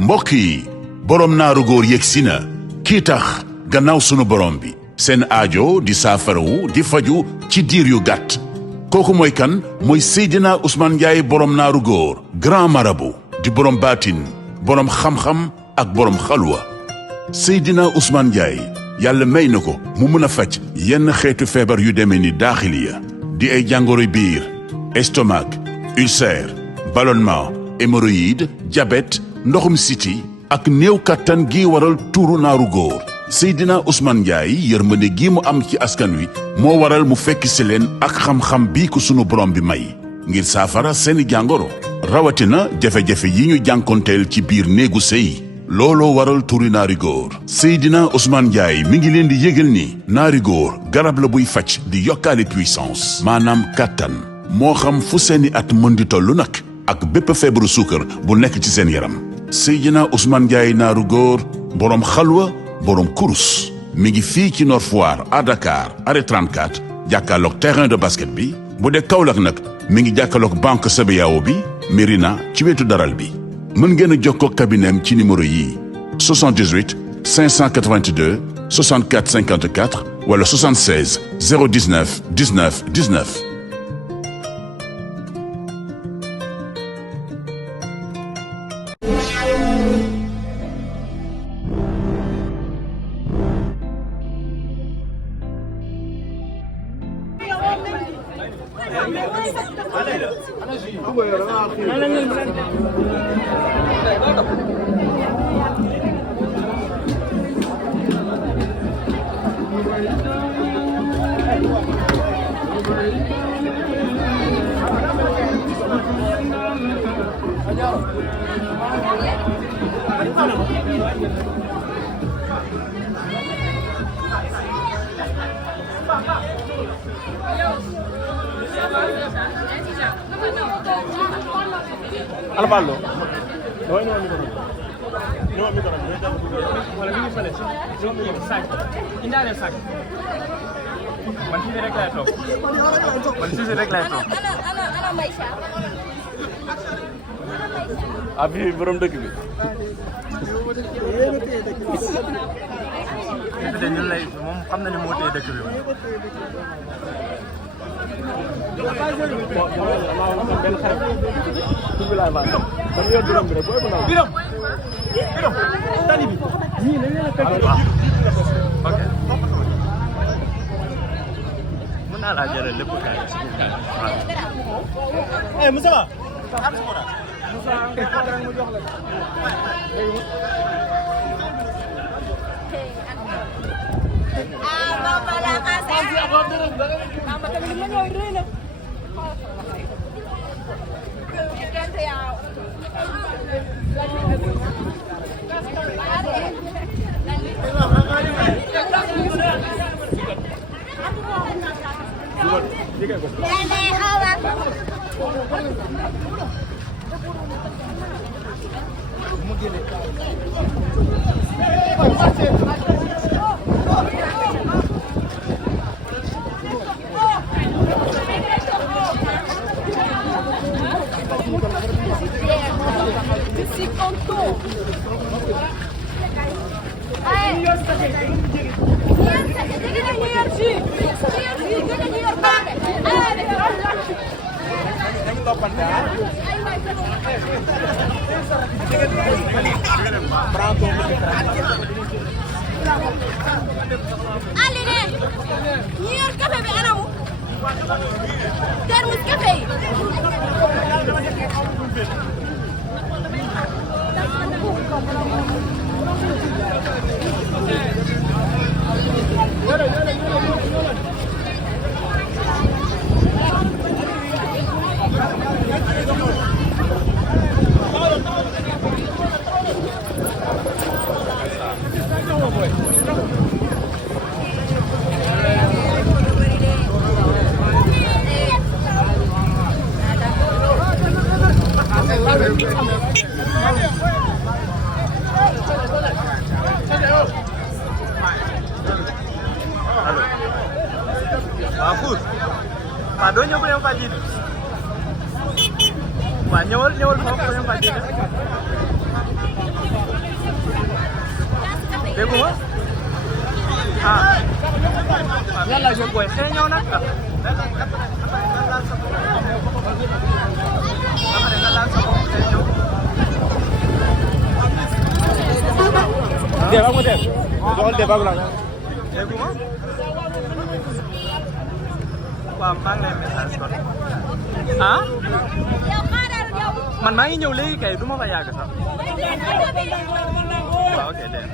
mbokk yi borom naaru góor yegsi na kii tax gannaaw sunu borom bi seen aajo di saafarawu di faju ci diir yu gàtt kooku mooy kan mooy Seydina Ousmane Ndiaye borom naaru góor grand marabout di borom baatin borom xam-xam ak borom xalwa Seydina Ousmane Ndiaye yàlla may na ko mu mën a faj yenn xeetu feebar yu demee ni daaxiliya di ay jàngoro biir estomac ulcère ballonnement hémorroïde diabète ndoxum siti ak néew kattan gi waral tuuru naaru góor Seydina Ousmane Ndiaye yërmande gi mu am ci askan wi moo waral mu fekk si leen ak xam-xam bii ko sunu borom bi may ngir saafara seeni jàngoro rawatina jafe-jafe yi ñu jànkonteel ci biir néegu sëy looloo waral turi naari góor Seydina Ousmane Ndiaye mi ngi leen di yëgal ni naari góor garab la buy faj di yokkaale puissance maanaam kattan moo xam fu seeni at mën di tollu nag ak bépp feebaru suukar bu nekk ci seen yaram Seydina Ousmane Ndiaye naaru góor boroom xalwa boroom kurus mi ngi fii ci Nord Foire à Dakar arrêt 34 jàkkaarloog terrain de basket bi bu dee Kaolack nag mi ngi jàkkaarloog banque CBAO bi Mérina ci wetu daral bi mën ngeen a jokkoo kabineem ci numéro yii 78 582 64 54 wala 76 019 19 19. Alballo. Dove non mi conosco? Non mi conosco. Wala mi fale ci. Non mi conosco. Sac. Indale sac. Man ci rek lay tok. Man ci rek lay tok. Ana Maïcha. Abi borom dëkk bi. Dañu lay moom xam na ne moo tey dëkk bi. Pak doo ñëw bu leen fàjji waaw ñëwal foofu bu leen fàjji dégguma ah yàlla jëm booy xëy ñëw nag Deva mo def dool deva la dégguma waaw maa ngi lay message kon ah man maa ngi ñëw léegi kay du ma fa yàgg sax waaw ok dégg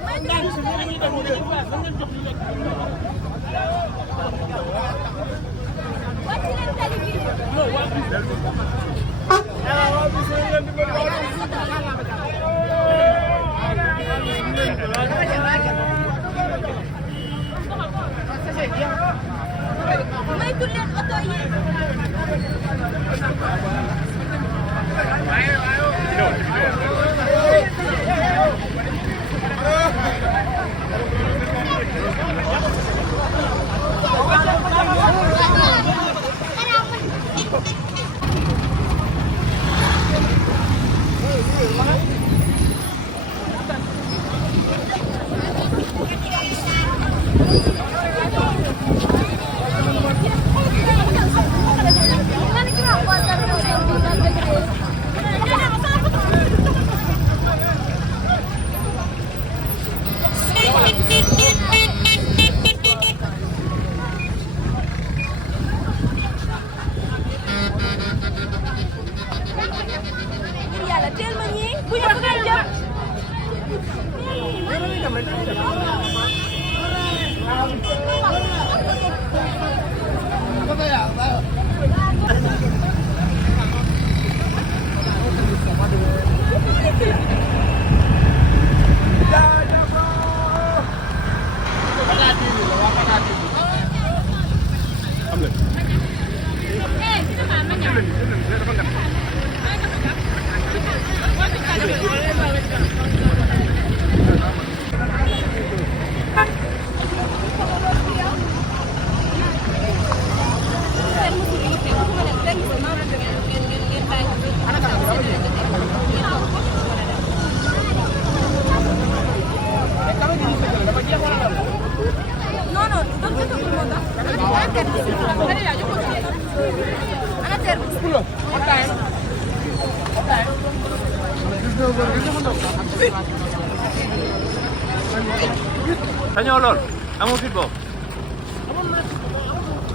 Sañoo lool amoo fit boobu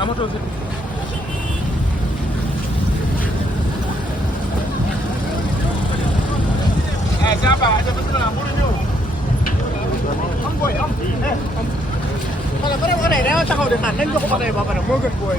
amatoo fit wala bare wax ne dañoo taxaw di xaar nañ jox oto yi ba pare moo gën booy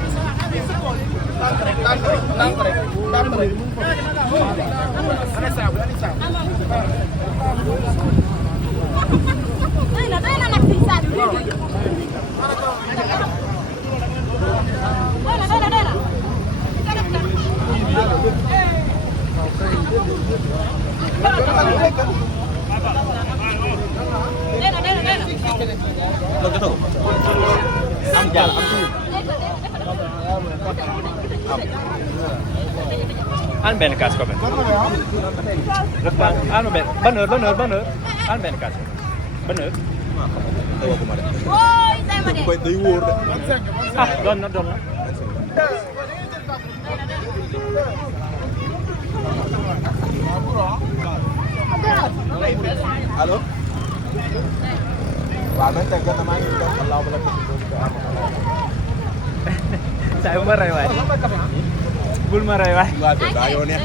An benn kaas ko benn an benn ban heure an benn kaas ban heure day wóor de ah doon na allo waaw nañ teg gën a maa ngi doon Allah bala ko say bu ma rey waay bul ma rey waay waaw de daa yoo neex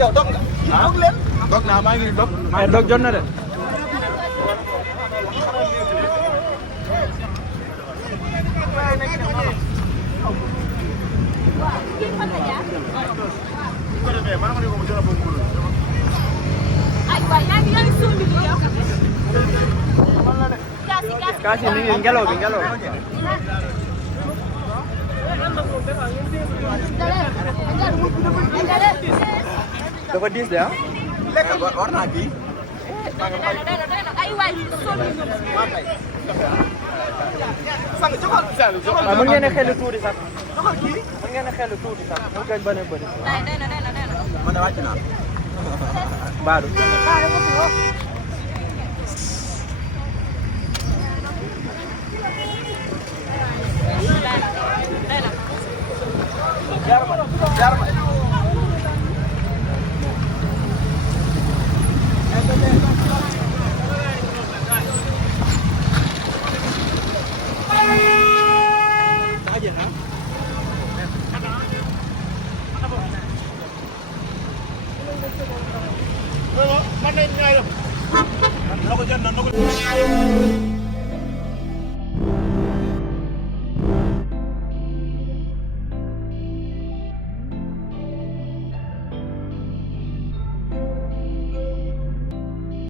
yow dog nga dog leen dog naa maa ngi dog ay dog jot na de Kasih ni ngelaw bi dafa diis de ah lekk war naa kii ay waay sang joxal waaw mën ngeen a xel tuuti sax mën ngeen a xel tuuti sax mu gën bane bëri man wàcc naa Baadu. Jarma.